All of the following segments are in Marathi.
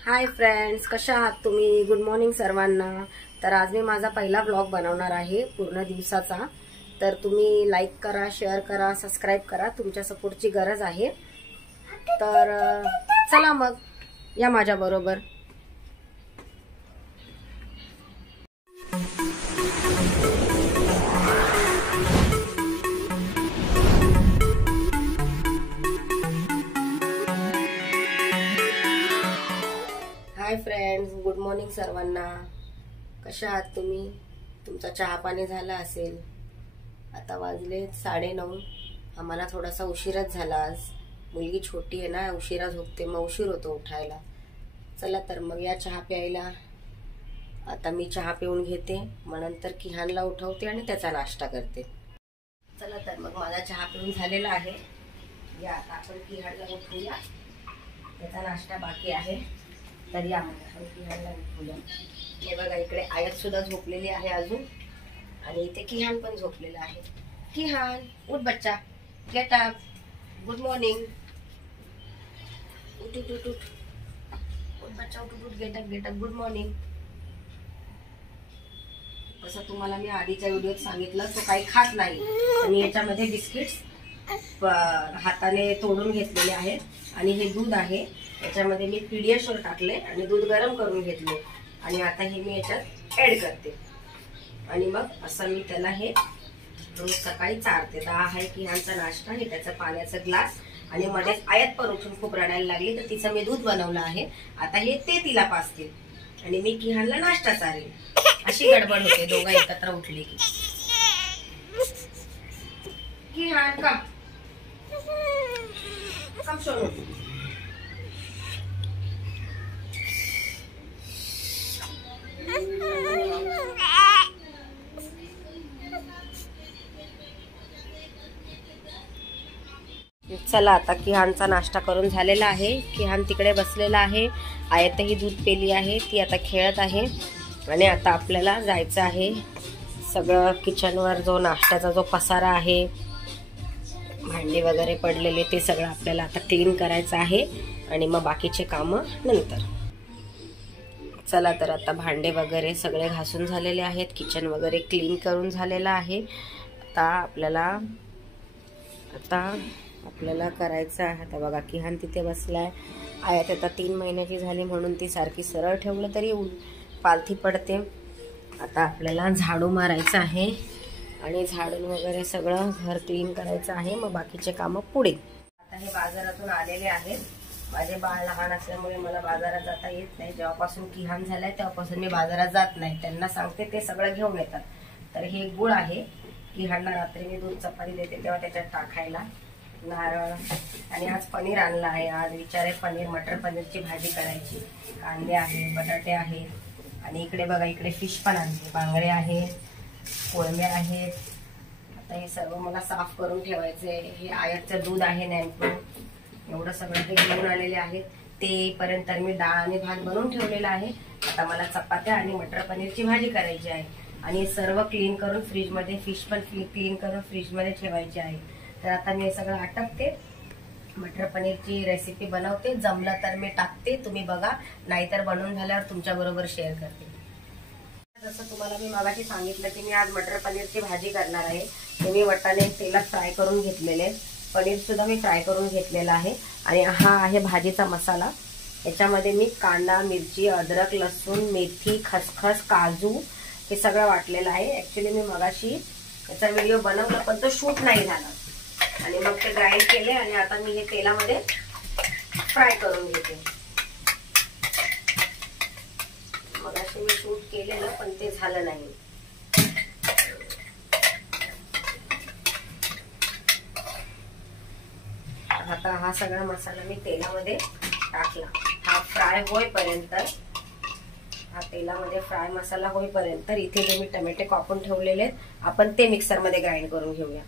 हाय फ्रेंड्स, कशा आहात तुम्ही? गुड मॉर्निंग सर्वांना। तर आज मी माझा पहिला ब्लॉग बनवणार आहे पूर्ण दिवसाचा। तर तुम्ही लाईक करा, शेअर करा, सबस्क्राइब करा, तुमच्या सपोर्टची गरज आहे। तर चला मग या माझ्या बरोबर। हाय फ्रेंड्स, गुड मॉर्निंग सर्वांना। कशा आहात तुम्ही? तुमचा चहा पाणी झाला असेल। आता वाजले 9:30। आम्हाला थोडासा उशीरच झाला आज। मुलगी छोटी आहे ना, उशिरा झोपते, मग उशीर होतो उठायला। चला तर मग या चहा प्यायला। आता मी चहा पिऊन घेते, मग नंतर किहानला उठवते आणि त्याचा नाश्ता करते। चला तर मग माझा चहा पिऊन झालेला आहे। या आता आपण किहानला उठवूया, त्याचा नाश्ता बाकी आहे। तर या आपण किहानला उठवूया। हे बघा, इकडे आयत सुद्धा झोपलेली आहे अजून, आणि इथे किहान पण झोपलेला आहे। किहान उठ बच्चा, गेट अप, गुड मॉर्निंग। उठ उठ उठ उठ उठ बच्चा, उठ उठ, गेट अप, गुड मॉर्निंग। तसं तुम्हाला मी आधीच्या व्हिडिओत सांगितलं, तो काही खात नाही। आणि याच्यामध्ये बिस्किट्स हाताने तोडून घेतलेले आहेत, आणि हे दूध आहे, याच्यामध्ये मी पीडियाश्योर टाकले आणि दूध गरम करून घेतले, आणि आता हे मी याच्यात ऍड करते। आणि मग असं मी त्याला हे रोज सकाळी चारते। तर आहे किहानचा नाश्ता, हे त्याचा पाण्याचा ग्लास, आणि मध्येच आयत पण उठून खूप रडायला लागली, तर तिचं मी दूध बनवलं आहे। आता हे ते तिला पाजतील आणि मी किहानला नाश्ता चारेल। अशी गडबड होते दोघं एकत्र उठले की। किहान कम कम सोनू। चला आता किहानचा नाश्ता करून झालेला आहे। किहान तिकडे बसलेला आहे, आयतही दूध पेली आहे, ती आता खेळत आहे। आणि आता आपल्याला जायचं आहे, सगळं किचनवर जो नाश्त्याचा जो पसारा आहे, भांडी वगैरे पडलेले, ते सगळं आपल्याला आता क्लीन करायचं आहे, आणि मग बाकीचे कामं नंतर। चला तर आता भांडे वगैरे सगळे घासून झालेले आहेत, किचन वगैरे क्लीन करून झालेलं आहे। आता आपल्याला करायचं आहे। आता बघा, किहान तिथे बसलाय। आयत आता 3 महिन्याची झाली म्हणून ती सारखी सरळ ठेवलं तरी पालथी पडते। आता आपल्याला झाडू मारायचं आहे, आणि झाडून वगैरे सगळं घर क्लीन करायचं आहे, मग बाकीचे कामं पुढे। आता हे बाजारातून आलेले आहेत। माझे बाळ लहान असल्यामुळे मला बाजारात जाता येत नाही। जेव्हापासून किहान झालाय तेव्हापासून मी बाजारात जात नाही, त्यांना सांगते ते सगळं घेऊन येतात। तर हे गुळ आहे, किहानला रात्री मी दूध चपाती देते तेव्हा त्याच्यात टाकायला, नारळ, आणि आज पनीर आणलं आहे। आज विचार आहे पनीर, मटर पनीरची भाजी करायची। कांदे आहे, बटाटे आहेत, आणि इकडे बघा, इकडे फिश पण आणले, बांगडे आहेत, कोळंबे आहेत। आता हे सर्व मला साफ करून ठेवायचे। हे आयतचं दूध आहे, नॅनप्रो, एवढं सगळं ते घेऊन आलेले आहेत। ते पर्यंत मी डाळ आणि भात बनवून ठेवलेला आहे। आता मला चपात्या आणि मटर पनीरची भाजी करायची आहे, आणि सर्व क्लीन करून फ्रीजमध्ये, फिश पण क्लीन करून फ्रीजमध्ये ठेवायची आहे। तर आता मी हे सगळं आटपते, मटर पनीरची रेसिपी बनवते, जमलं तर मी टाकते, तुम्ही बघा, नाहीतर बनवून झाल्यावर तुमच्या बरोबर शेअर करते। जसं तुम्हाला मी मगाशी सांगितलं की मी आज मटर पनीरची भाजी करणार आहे। ते मी वाटाणे तेलात फ्राय करून घेतलेले, पनीर सुद्धा मी फ्राय करून घेतलेला आहे। आणि हा आहे भाजीचा मसाला। याच्यामध्ये मी कांदा, मिरची, अद्रक, लसूण, मेथी, खसखस, काजू हे सगळं वाटलेलं आहे। ऍक्च्युली मी मगाशी याचा व्हिडिओ बनवला, पण तो शूट नाही झाला, आणि मग ते ग्राइंड केले, आणि आता मी हे तेलामध्ये फ्राय करून घेते। मगाशी मी शूट केलेलं, पण ते झालं नाही। आता हा सगळा मसाला मी तेलामध्ये टाकला। हा फ्राय होईपर्यंत, हा तेलामध्ये फ्राय मसाला होईपर्यंत इथे जे मी टोमॅटो कापून ठेवलेले आपण ते मिक्सरमध्ये ग्राइंड करून घेऊया।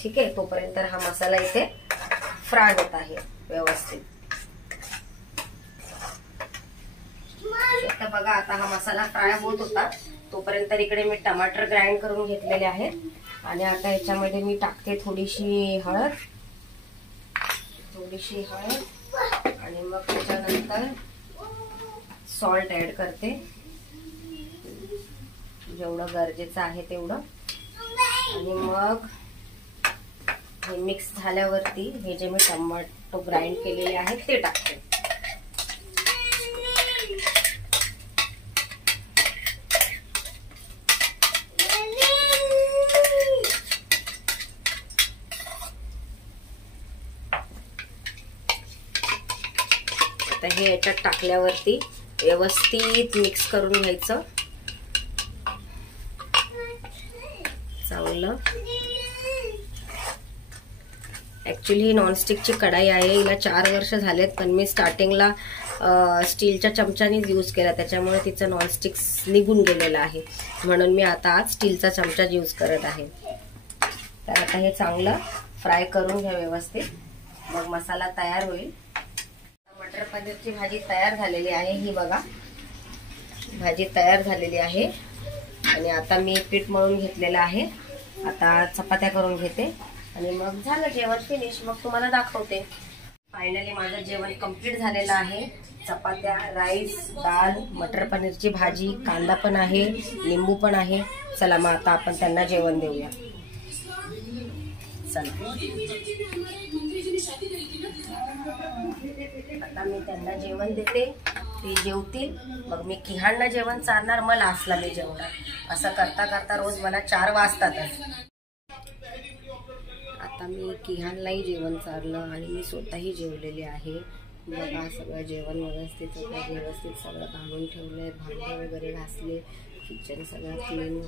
ठीक आहे, तोपर्यंत हा मसाला इथे फ्राय होत आहे व्यवस्थित। आता बघा, आता हा मसाला फ्राय होत होता तोपर्यंत इकडे मी टमाटर ग्राइंड करून घेतलेले आहेत, आणि आता याच्यामध्ये मी टाकते थोडीशी हळद, आणि मग त्याच्यानंतर सॉल्ट ऍड करते, जेवढं गरजेचं आहे तेवढं. आणि मग हे मिक्स झाल्यावरती हे जे मी टोमॅटो ग्राइंड केलेले आहेत ते टाकते. आता हे याच्यात टाकल्यावरती व्यवस्थित मिक्स करून घ्यायचं चांगलं. ऍक्च्युली ही नॉनस्टिकची कढाई आहे, हिला 4 वर्ष झालेत, पण मी स्टार्टिंगला स्टीलच्या चमच्यानेच यूज केला, त्याच्यामुळे तिचं नॉनस्टिक निघून गेलेलं आहे, म्हणून मी आता आज स्टीलचा चमचा यूज करत आहे. तर आता हे चांगलं फ्राय करून घ्या व्यवस्थित, मग मसाला तयार होईल. मटर पनीरची भाजी तयार झालेली आहे, ही बघा भाजी तयार झालेली आहे. आणि आता मी पीठ मळून घेतलेलं आहे, आता चपात्या करून घेते आणि मग झालं जेवण फिनिश, मग तुम्हाला दाखवते. फायनली माझं जेवण कंप्लीट झालेलं आहे. चपात्या, राईस, डाळ, मटर पनीरची भाजी, कांदा पण आहे, लिंबू पण आहे. चला मग आता आपण त्यांना जेवण देऊया. चला आता मी त्यांना जेवण देते, ते जेवतील, मग मी किहानला जेवण चारणार, मग लास्टला मी जेवणार. असं करता करता रोज मला 4 वाजतातच. आता मी किहानलाही जेवण चारलं आणि मी स्वतःही जेवलेले आहे. बघा सगळं जेवण व्यवस्थित होतं, व्यवस्थित सगळं काढून ठेवलंय, भांडे वगैरे घासले, किचन सगळं क्लीन,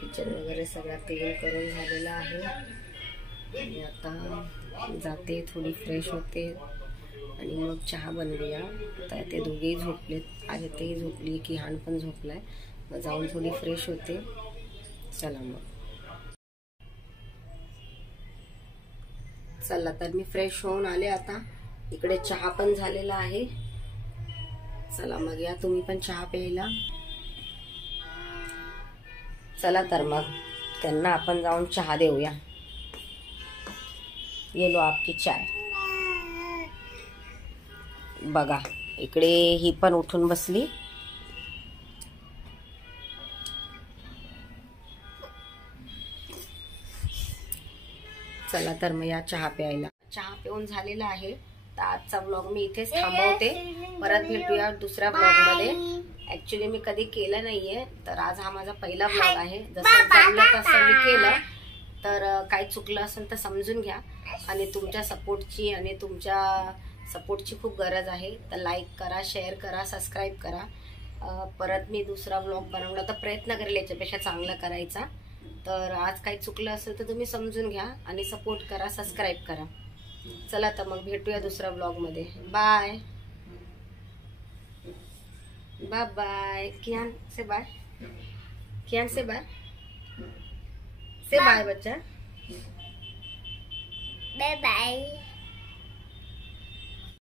किचन वगैरे सगळं क्लीन करून झालेलं आहे. आणि आता जाते, थोडी फ्रेश होते आणि मग चहा बनवूया. आता ते दोघेही झोपलेत, आहे तेही झोपली, किहान पण झोपलाय, मग जाऊन थोडी फ्रेश होते. चला मग चला तर मी फ्रेश होऊन आले, आता इकडे चहा पण झालेला आहे. चला मग या तुम्ही पण चहा प्यायला. चला तर मग त्यांना आपण जाऊन चहा देऊया. ये लो आपकी चाय. बघा इकडे ही पण उठून बसली. चला तर मग या चहा प्यायला. चहा पिऊन झालेला आहे, तर आजचा व्लॉग मी इथेच थांबवते. परत भेटूया दुसऱ्या व्लॉग मध्ये. ऍक्च्युली मी कधी केलं नाहीये, तर आज हा माझा पहिला व्लॉग आहे. जसं जमलं तसं मी केलं, तर काही चुकलं असेल तर समजून घ्या. आणि तुमच्या सपोर्टची आणि तुमच्या सपोर्टची खूप गरज आहे, तर लाईक करा, शेअर करा, सबस्क्राईब करा. परत मी दुसरा व्लॉग बनवला तर प्रयत्न करेल याच्यापेक्षा चांगला करायचा. तर आज काही चुकलं असेल तर तुम्ही समजून घ्या आणि सपोर्ट करा, सबस्क्राईब करा. चला तर मग भेटूया दुसऱ्या व्लॉग मध्ये. Bye bye bye. Kiaan say bye, Kiaan say bye, say bye बच्चा, बाय बाय.